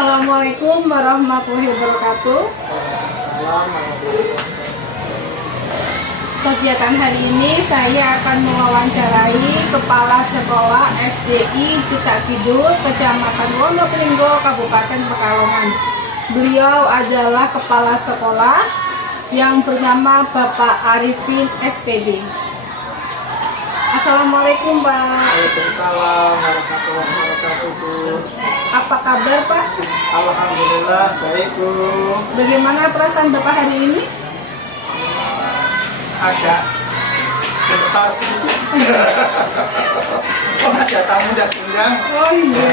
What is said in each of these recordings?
Assalamualaikum warahmatullahi wabarakatuh. Kegiatan hari ini saya akan mewawancarai Kepala Sekolah SDI Cetak Kidul, Kecamatan Wonopringgo, Kabupaten Pekalongan. Beliau adalah Kepala Sekolah yang bernama Bapak Arifin SPD. Assalamualaikum Pak. Waalaikumsalam warahmatullahi wabarakatuh. Apa kabar Pak? Alhamdulillah baik Bu. Bagaimana perasaan Bapak hari ini? Agak gentar sih. Oh, ada tamu dan undang. Oh iya.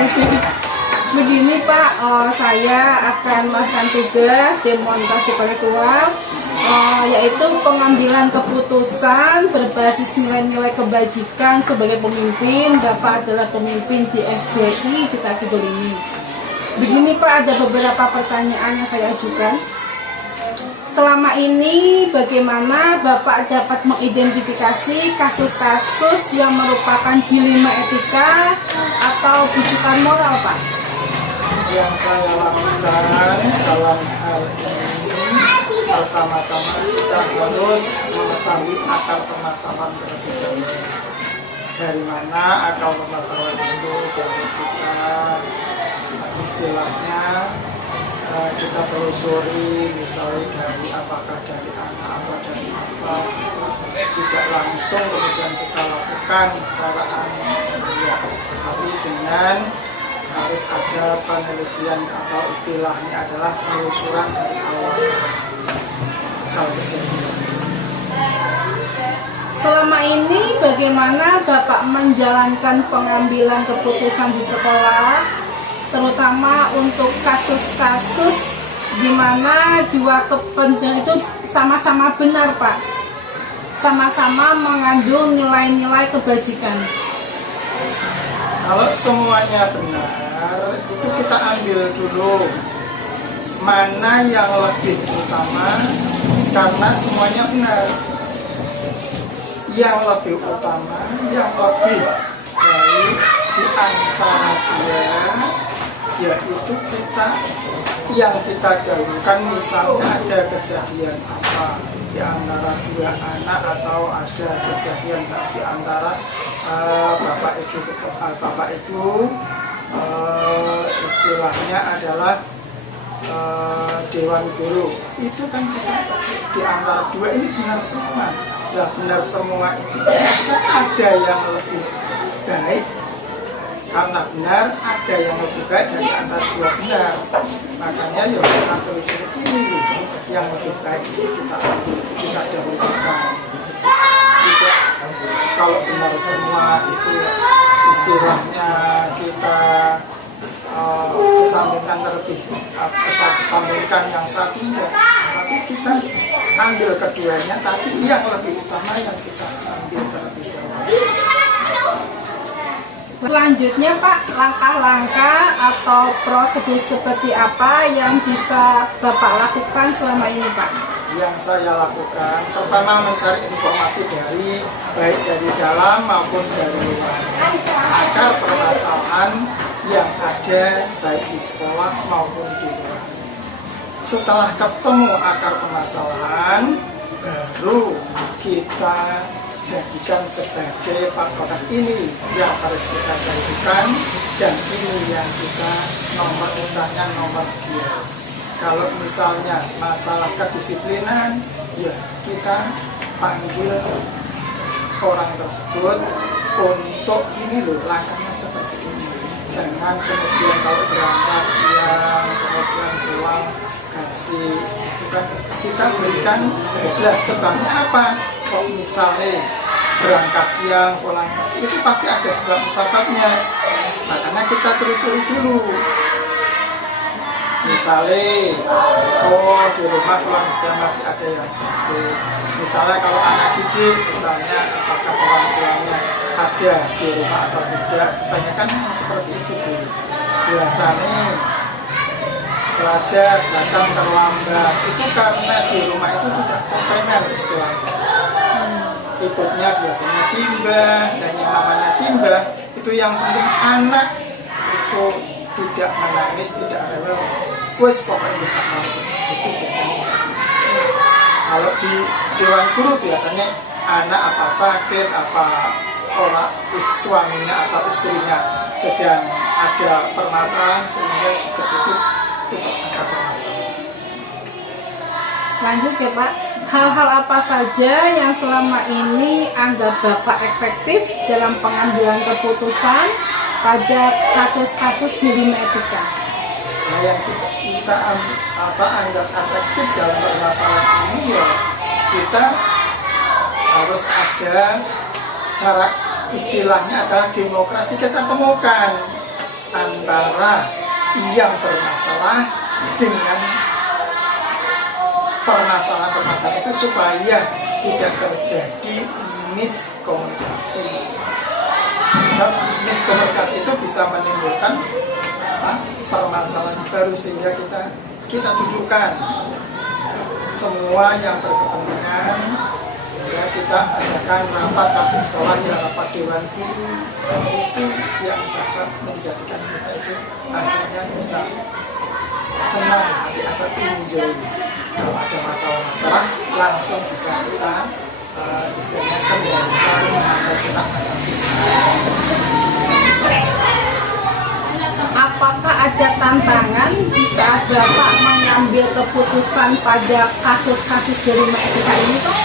Begini Pak, saya akan melakukan tugas demonstrasi intelektual, yaitu pengambilan keputusan berbasis nilai-nilai kebajikan sebagai pemimpin. Bapak adalah pemimpin di SDI Cetak Kidul ini. Begini Pak, ada beberapa pertanyaan yang saya ajukan. Selama ini bagaimana Bapak dapat mengidentifikasi kasus-kasus yang merupakan dilema etika atau bujukan moral Pak? Yang saya lakukan dalam hal ini, pertama-tama kita harus mengetahui akar permasalahan terlebih dahulu. Dari mana akar permasalahan itu? Dari kita istilahnya kita telusuri, misalnya dari apakah dari anak atau dari apa, tidak langsung kemudian kita lakukan secara ya, tapi dengan harus ada penelitian atau istilahnya adalah penelusuran dari awal asal kejadian. Selama ini bagaimana Bapak menjalankan pengambilan keputusan di sekolah, terutama untuk kasus-kasus di mana dua kepentingan itu sama-sama benar Pak, sama-sama mengandung nilai-nilai kebajikan? Kalau semuanya benar, itu kita ambil dulu mana yang lebih utama, karena semuanya benar. Yang lebih utama, yang lebih baik di antara dua, yaitu yang kita dahulukan. Misalnya ada kejadian apa di antara dua anak, atau ada kejadian di antara bapak ibu, istilahnya adalah dewan guru. Itu kan kita di antara dua ini benar semua. Nah, benar semua itu ada yang lebih baik karena benar, ada yang lebih baik dari antara dua benar. Makanya ya kita telusuri ini yang lebih baik itu kita ambil, kita dahulukan. Tidak kalau benar semua itu istilahnya kita kesampingkan terlebih, kesampingkan yang satunya, tapi kita ambil keduanya, tapi yang lebih utama yang kita ambil terlebih dahulu. Selanjutnya Pak, langkah-langkah atau prosedur seperti apa yang bisa Bapak lakukan selama ini Pak? Yang saya lakukan, pertama mencari informasi dari baik dari dalam maupun dari luar, akar permasalahan yang ada baik di sekolah maupun di luar. Setelah ketemu akar permasalahan, baru kita jadikan sebagai patokan ini yang harus kita lakukan, dan ini yang kita nomor utamanya nomor 2. Kalau misalnya masalah kedisiplinan, ya kita panggil orang tersebut untuk ini loh, langkahnya seperti ini. Jangan kemudian kalau berangkat siang, kemudian pulang kasih, itu kan kita berikan sebabnya apa? Kalau misalnya berangkat siang, pulang kasih, itu pasti ada sebabnya. Makanya kita telusuri dulu. Misalnya, di rumah pulang sudah masih ada yang sakit. Misalnya kalau anak didik, misalnya apakah orang tuanya ada di rumah atau tidak. Kebanyakan seperti itu Bu. Biasanya pelajar datang terlambat, itu karena di rumah itu tidak kompeten istilahnya. Ikutnya biasanya simbah, dan yang namanya simbah itu yang penting anak itu tidak menangis, tidak rewel, wes pokoknya bisa kamu, itu biasanya seperti itu. Kalau di dewan guru biasanya anak apa sakit, apa orang suaminya atau istrinya sedang ada permasalahan, sehingga juga itu angka permasalahan. Lanjut ya Pak, hal-hal apa saja yang selama ini anggap Bapak efektif dalam pengambilan keputusan pada kasus-kasus dilema etika? Nah, yang kita anggap efektif dalam permasalahan ini ya kita harus ada syarat, istilahnya adalah demokrasi, kita temukan antara yang bermasalah dengan permasalahan-permasalahan itu supaya tidak terjadi miskomunikasi. Sebab miskomunikasi itu bisa menimbulkan permasalahan baru, sehingga kita dudukkan semua yang berkepentingan, sehingga kita adakan rapat sekolah, yang rapat dewan guru, dan itu yang dapat menjadikan kita itu akhirnya bisa senang hati atau enjoy. Kalau ada masalah-masalah langsung bisa kita istilahnya kendalikan atau kita atasi. Apakah ada tantangan di saat Bapak mengambil keputusan pada kasus-kasus dilema etika ini Pak?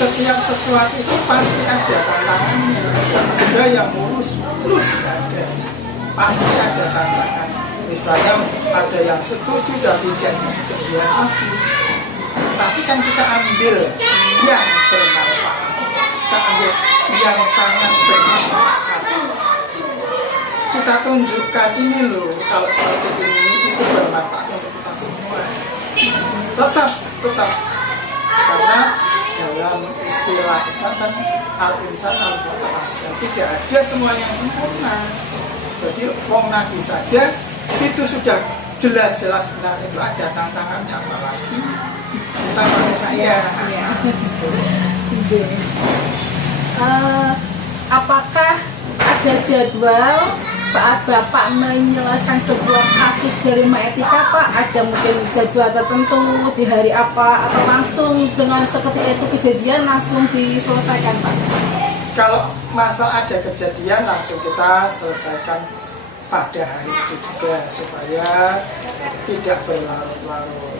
Setiap sesuatu itu pasti ada tantangannya. Ada yang mulus terus ada, pasti ada tantangan. Misalnya ada yang setuju dan tidak setuju, tapi kan kita ambil yang bermanfaat, kita ambil yang sangat bermanfaat. Kita tunjukkan ini loh, kalau seperti ini itu bermanfaat untuk kita semua. Tetap karena dalam istilah Islam kan al-insan al-mu'tasim, tidak ada semua yang sempurna. Jadi wong nabi saja itu sudah jelas-jelas benar, itu ada tantangannya, apalagi kita manusia. Apakah ada jadwal saat Bapak menyelesaikan sebuah kasus dilema etika Pak? Ada mungkin jadwal tertentu di hari apa, atau langsung dengan seketika itu kejadian langsung diselesaikan Pak? Kalau masalah ada kejadian langsung kita selesaikan pada hari itu juga, supaya tidak berlarut-larut,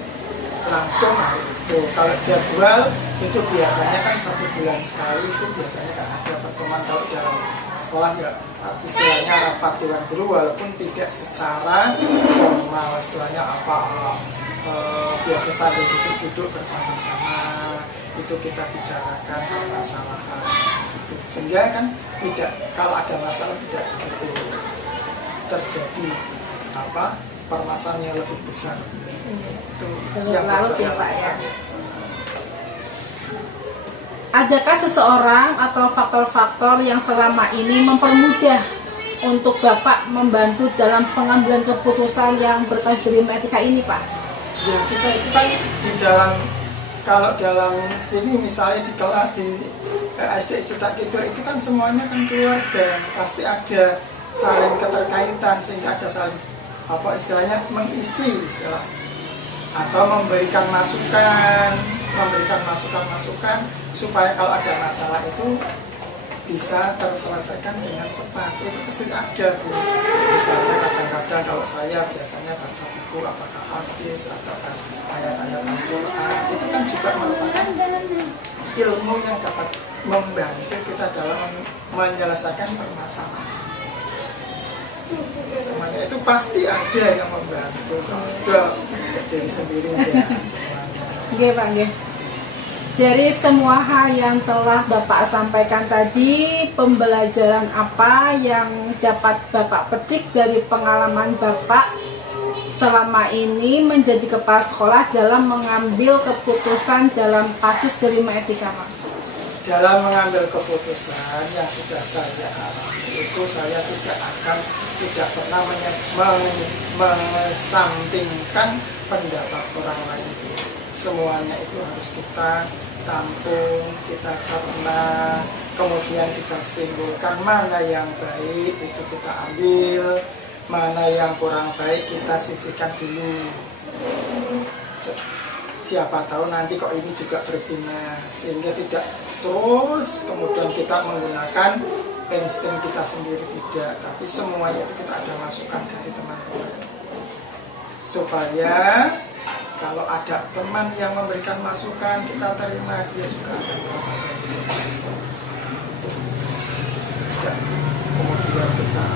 langsung hari itu. Kalau jadwal itu biasanya kan 1 bulan sekali, itu biasanya kan ada pertemuan. Kalau dalam sekolah ya istilahnya rapat dewan guru, walaupun tidak secara formal, istilahnya biasa sambil duduk bersama-sama, itu kita bicarakan permasalahan gitu. Sehingga kan tidak, kalau ada masalah tidak begitu terjadi permasalahan yang lebih besar. Itu yang larut ya Pak ya. lakukan. Adakah seseorang atau faktor-faktor yang selama ini mempermudah untuk Bapak membantu dalam pengambilan keputusan yang berkaitan dilema etika ini Pak? Ya, kita itu kan di dalam, kalau dalam sini misalnya di kelas di SD Cetak Kidul itu kan semuanya kan keluarga, pasti ada saling keterkaitan, sehingga ada saling istilahnya mengisi istilah, atau memberikan masukan supaya kalau ada masalah itu bisa terselesaikan dengan cepat. Itu pasti ada Bu. Misalnya kadang-kadang kalau saya biasanya baca buku apakah hadis atau ayat-ayat Al-Quran, itu kan juga merupakan ilmu yang dapat membantu kita dalam menyelesaikan permasalahan. Semuanya itu pasti ada yang membantu, udah dari sendiri semuanya. Nggih Pak, nggih. Dari semua hal yang telah Bapak sampaikan tadi, pembelajaran apa yang dapat Bapak petik dari pengalaman Bapak selama ini menjadi kepala sekolah dalam mengambil keputusan dalam kasus dilema etika Pak? Dalam mengambil keputusan yang sudah saya alami itu, saya tidak pernah mengesampingkan pendapat orang lain. Semuanya itu harus kita tampung, kita cerna, kemudian kita simpulkan mana yang baik itu kita ambil, mana yang kurang baik kita sisihkan dulu. Siapa tahu nanti kok ini juga berguna, sehingga tidak terus kemudian kita menggunakan insting kita sendiri, tidak, tapi semuanya itu kita ada masukan dari teman-teman, supaya kalau ada teman yang memberikan masukan kita terima, dia juga akan merasakan kemudian kita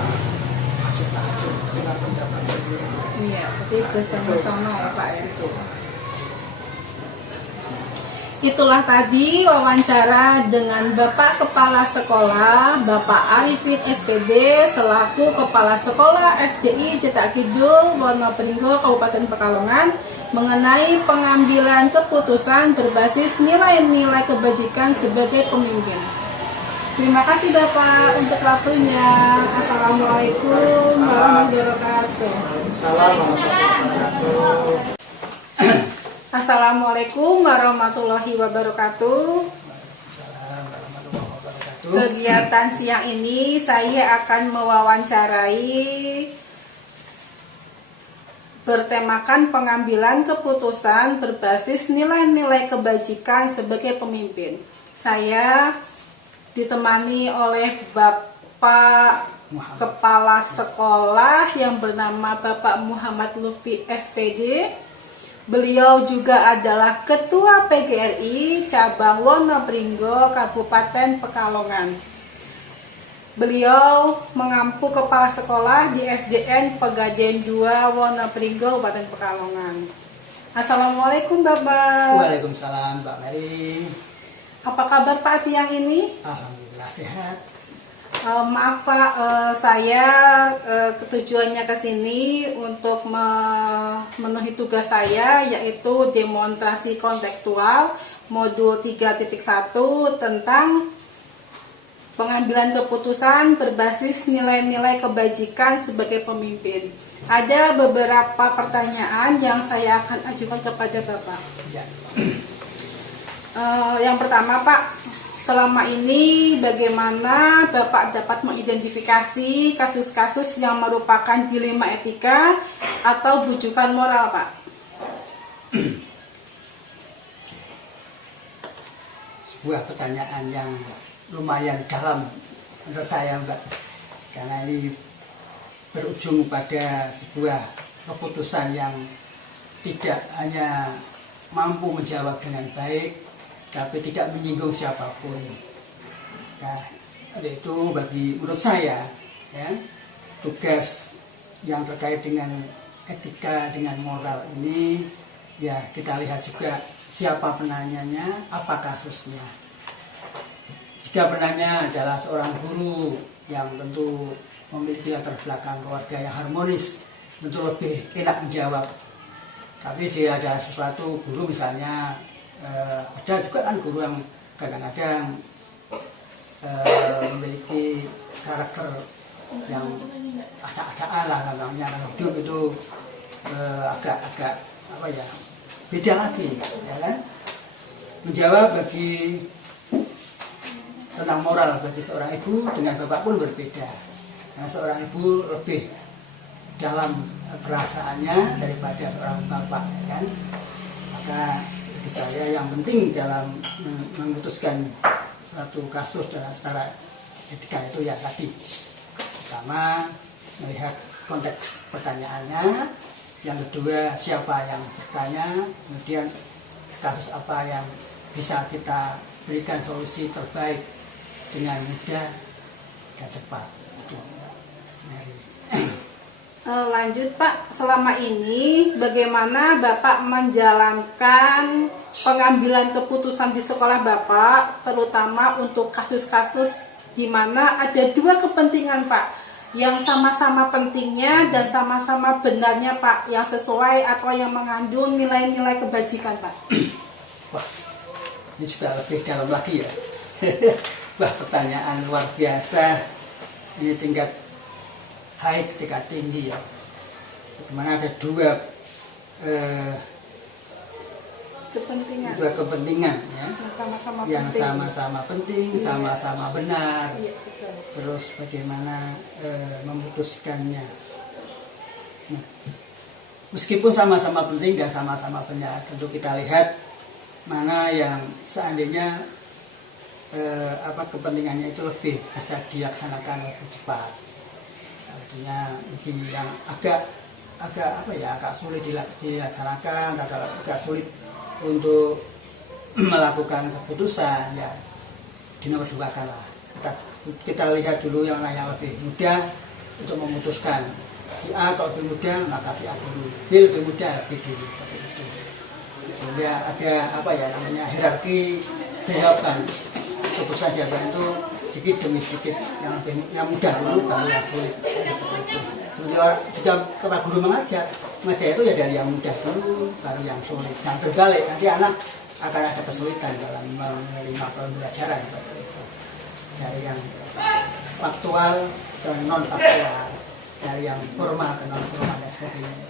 acuh-acuh dengan pendapat sendiri. Iya, tapi bersama-sama ya Pak ya. Itu. Itulah tadi wawancara dengan Bapak Kepala Sekolah, Bapak Arifin SPD, selaku Kepala Sekolah SDI Cetak Kidul, Wonopringgo, Kabupaten Pekalongan, mengenai pengambilan keputusan berbasis nilai-nilai kebajikan sebagai pemimpin. Terima kasih Bapak untuk waktunya. Assalamualaikum warahmatullahi wabarakatuh. Assalamualaikum warahmatullahi wabarakatuh. Assalamualaikum warahmatullahi wabarakatuh. Kegiatan siang ini saya akan mewawancarai bertemakan pengambilan keputusan berbasis nilai-nilai kebajikan sebagai pemimpin. Saya ditemani oleh Bapak Kepala Sekolah yang bernama Bapak Muhammad Lutfi SPD. Beliau juga adalah Ketua PGRI Cabang Wonopringgo, Kabupaten Pekalongan. Beliau mengampu kepala sekolah di SDN Pegadaian 2 Wonopringgo, Kabupaten Pekalongan. Assalamualaikum Bapak. Waalaikumsalam Mbak Mary. Apa kabar Pak siang ini? Alhamdulillah sehat. Maaf Pak, saya ketujuannya ke sini untuk memenuhi tugas saya, yaitu demonstrasi kontekstual modul 3.1 tentang pengambilan keputusan berbasis nilai-nilai kebajikan sebagai pemimpin. Ada beberapa pertanyaan yang saya akan ajukan kepada Bapak. Ya. Yang pertama Pak, selama ini bagaimana Bapak dapat mengidentifikasi kasus-kasus yang merupakan dilema etika atau bujukan moral Pak? Sebuah pertanyaan yang lumayan dalam menurut saya Mbak, karena ini berujung pada sebuah keputusan yang tidak hanya mampu menjawab dengan baik, tapi tidak menyinggung siapapun. Nah, itu bagi menurut saya ya, tugas yang terkait dengan etika, dengan moral ini ya kita lihat juga siapa penanyanya, apa kasusnya. Jika penanya adalah seorang guru yang tentu memiliki latar belakang keluarga yang harmonis, tentu lebih enak menjawab. Tapi dia ada sesuatu guru misalnya, ada juga kan guru yang kadang-kadang memiliki karakter yang acak-acakan lah namanya, kalau hidup itu agak apa ya, beda lagi ya kan. Menjawab bagi tentang moral bagi seorang ibu dengan bapak pun berbeda. Karena seorang ibu lebih dalam perasaannya daripada seorang bapak kan. Maka bagi saya yang penting dalam memutuskan suatu kasus dalam secara etika itu ya tadi, pertama melihat konteks pertanyaannya, yang kedua siapa yang bertanya, kemudian kasus apa yang bisa kita berikan solusi terbaik dengan mudah dan cepat. Lanjut Pak, selama ini bagaimana Bapak menjalankan pengambilan keputusan di sekolah Bapak, terutama untuk kasus-kasus di mana ada dua kepentingan Pak, yang sama-sama pentingnya dan sama-sama benarnya Pak, yang sesuai atau yang mengandung nilai-nilai kebajikan Pak? Wah, ini juga lebih dalam lagi ya. Wah, pertanyaan luar biasa. Ini tingkat high, tingkat tinggi ya. Dimana ada dua kepentingan ya, yang sama-sama penting, sama-sama benar. Iya, betul. Terus bagaimana memutuskannya. Nah, meskipun sama-sama penting dan sama-sama banyak, tentu kita lihat mana yang seandainya kepentingannya itu lebih bisa dilaksanakan lebih cepat. Artinya mungkin yang agak sulit dilaksanakan, agak sulit untuk melakukan keputusan, ya dinomorduakan lah. Kita lihat dulu yang lebih mudah untuk memutuskan. Si A kalau lebih mudah maka si A dulu, B lebih mudah lebih dulu, seperti itu. Sehingga ada hierarki jawaban. Keputusan jawaban itu sedikit demi sedikit, yang mudah dulu baru yang sulit. Jika kata guru mengajar itu ya dari yang mudah dulu baru yang sulit. Jangan terbalik, nanti anak akan ada kesulitan dalam menerima pembelajaran seperti itu. Dari yang faktual ke non faktual, dari yang formal ke non formal dan sebagainya.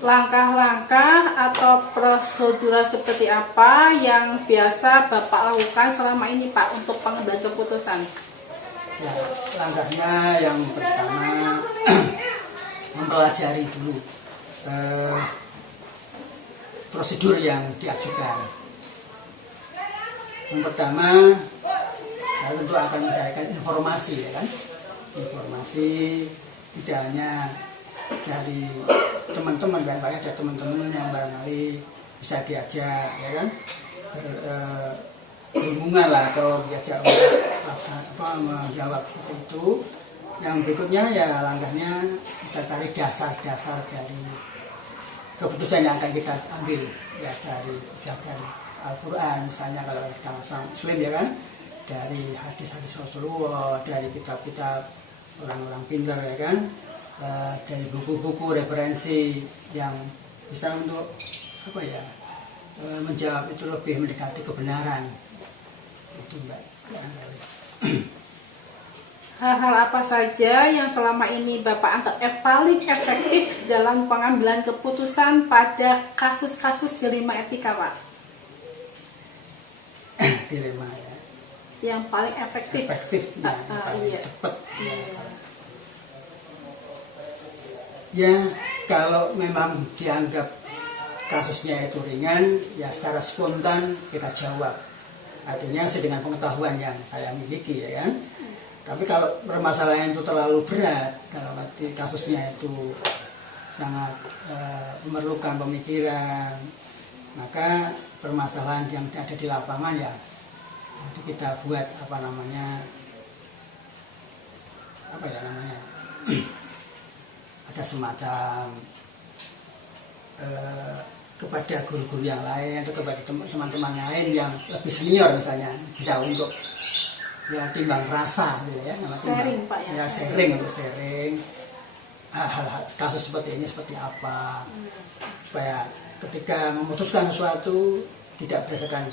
Langkah-langkah atau prosedur seperti apa yang biasa Bapak lakukan selama ini Pak untuk pengambilan keputusan? Ya, langkahnya yang pertama mempelajari dulu prosedur yang diajukan. Yang pertama, saya tentu akan mencarikan informasi, ya kan? Informasi tidak hanya dari teman-teman, ada teman-teman yang barangkali bisa diajak, ya kan? Berhubungan lah atau diajak menjawab seperti itu. Yang berikutnya ya langkahnya kita cari dasar-dasar dari keputusan yang akan kita ambil, ya dari Al-Quran misalnya kalau kita Muslim, ya kan, dari hadis-hadis Rasulullah, dari kitab-kitab orang-orang pintar, ya kan, dari buku-buku referensi yang bisa untuk menjawab itu lebih mendekati kebenaran. Itu Mbak. Hal-hal apa saja yang selama ini Bapak anggap paling efektif dalam pengambilan keputusan pada kasus-kasus dilema etika, Pak? Dilema, ya. Yang paling efektif. Efektif, iya. Cepat. Ya, kalau memang dianggap kasusnya itu ringan, ya secara spontan kita jawab. Artinya dengan pengetahuan yang saya miliki, ya kan. Tapi kalau permasalahan itu terlalu berat, kalau kasusnya itu sangat memerlukan pemikiran, maka permasalahan yang ada di lapangan ya nanti kita buat ada semacam kepada guru-guru yang lain atau kepada teman-teman lain yang lebih senior misalnya, bisa untuk ya timbang rasa gitu ya, sharing Pak ya, sharing hal-hal kasus seperti ini seperti apa, supaya ketika memutuskan sesuatu tidak berdasarkan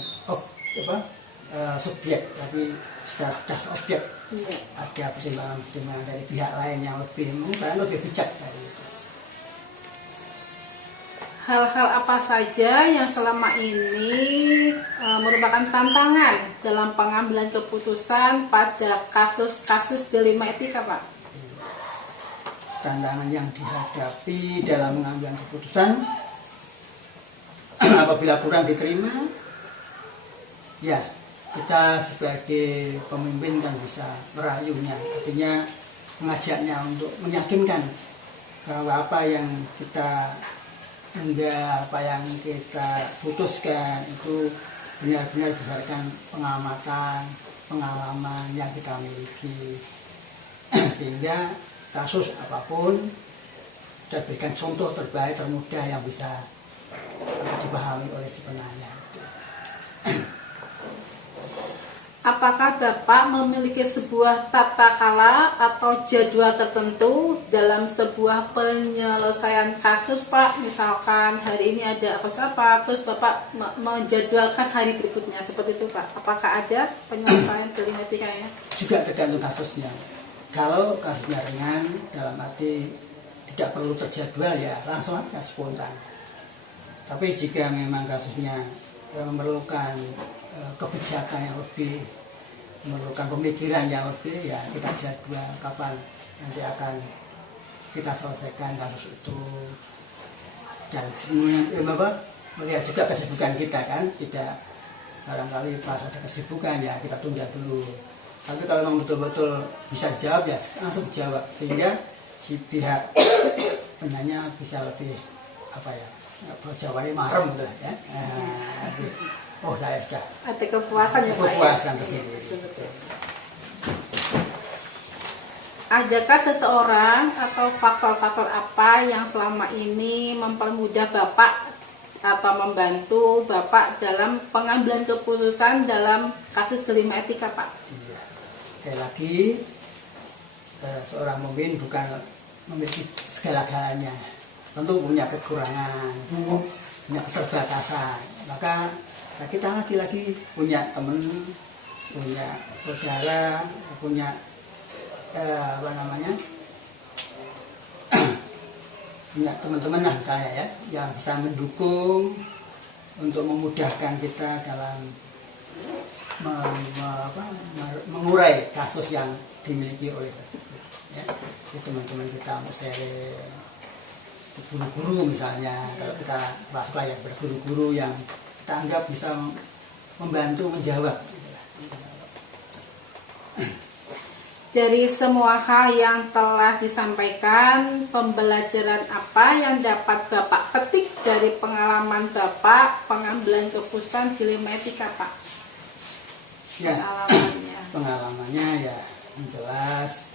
subjek, tapi secara objek. Ada pertimbangan dari pihak lain yang lebih bijak dari itu. Hal-hal apa saja yang selama ini merupakan tantangan dalam pengambilan keputusan pada kasus-kasus dilema etika, Pak? Tantangan yang dihadapi dalam mengambil keputusan apabila kurang diterima, ya kita sebagai pemimpin kan bisa merayunya, artinya mengajaknya untuk meyakinkan bahwa apa yang kita putuskan itu benar-benar berdasarkan pengalaman yang kita miliki, sehingga kasus apapun kita berikan contoh terbaik, termudah yang bisa dipahami oleh si penanya. Apakah Bapak memiliki sebuah tata kala atau jadwal tertentu dalam sebuah penyelesaian kasus, Pak? Misalkan hari ini ada apa, terus Bapak menjadwalkan hari berikutnya, seperti itu, Pak? Apakah ada penyelesaian dilema etikanya? Juga tergantung kasusnya. Kalau kasusnya ringan, dalam arti tidak perlu terjadwal, ya langsung aja spontan. Tapi jika memang kasusnya memerlukan kebijakan yang lebih memerlukan pemikiran yang lebih, ya kita jadwal kapan nanti akan kita selesaikan kasus itu. Dan melihat juga kesibukan kita kan, tidak barangkali pas ada kesibukan ya kita tunda dulu. Tapi kalau memang betul-betul bisa dijawab ya langsung dijawab, sehingga si pihak penanya bisa lebih jawabannya marem gitu ya. Oh saya sudah ada kepuasan ya Pak. kepuasan tersendiri. Adakah seseorang atau faktor-faktor apa yang selama ini mempermudah Bapak atau membantu Bapak dalam pengambilan keputusan dalam kasus dilema etika, Pak? Iya. Sekali lagi, seorang pemimpin bukan memiliki segala-galanya. Tentu punya kekurangan, punya keterbatasan. Maka kita lagi-lagi punya teman, punya saudara, punya punya teman-teman lah misalnya ya, yang bisa mendukung untuk memudahkan kita dalam mengurai kasus yang dimiliki oleh ya, teman-teman kita, misalnya guru-guru misalnya, kalau kita bahas yang berguru-guru yang kita anggap bisa membantu menjawab. Dari semua hal yang telah disampaikan, pembelajaran apa yang dapat Bapak petik dari pengalaman Bapak pengambilan keputusan dilema etika, Pak? Ya, pengalamannya ya jelas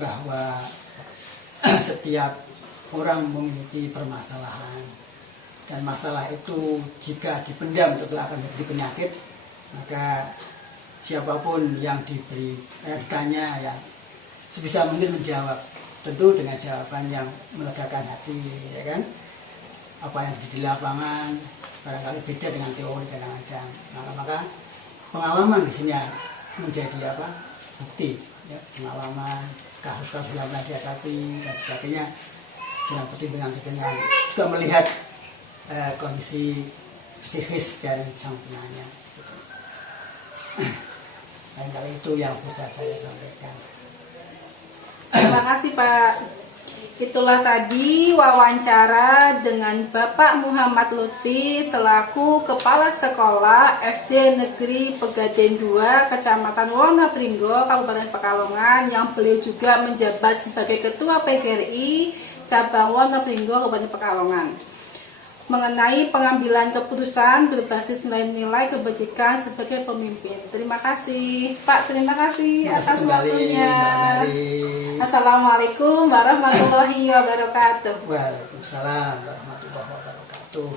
bahwa setiap orang memiliki permasalahan, dan masalah itu jika dipendam itu akan menjadi penyakit. Maka siapapun yang ditanya ya sebisa mungkin menjawab, tentu dengan jawaban yang melegakan hati, ya kan. Apa yang di lapangan barangkali beda dengan teori kadang-kadang. Maka pengalaman di sini menjadi bukti, ya, pengalaman kasus-kasus yang pernah dihadapi dan sebagainya, dengan pertimbangan-pertimbangan juga melihat kondisi psikis dari sang penanya. Kali itu yang bisa saya sampaikan. Terima kasih Pak. Itulah tadi wawancara dengan Bapak Muhammad Lutfi selaku Kepala Sekolah SD Negeri Pegadaian 2 Kecamatan Wonopringgo, Kabupaten Pekalongan, yang beliau juga menjabat sebagai Ketua PGRI Cabang Wonopringgo, Kabupaten Pekalongan, mengenai pengambilan keputusan berbasis nilai-nilai kebajikan sebagai pemimpin. Terima kasih Pak, terima kasih atas waktunya. Assalamualaikum warahmatullahi wabarakatuh. Waalaikumsalam warahmatullahi wabarakatuh.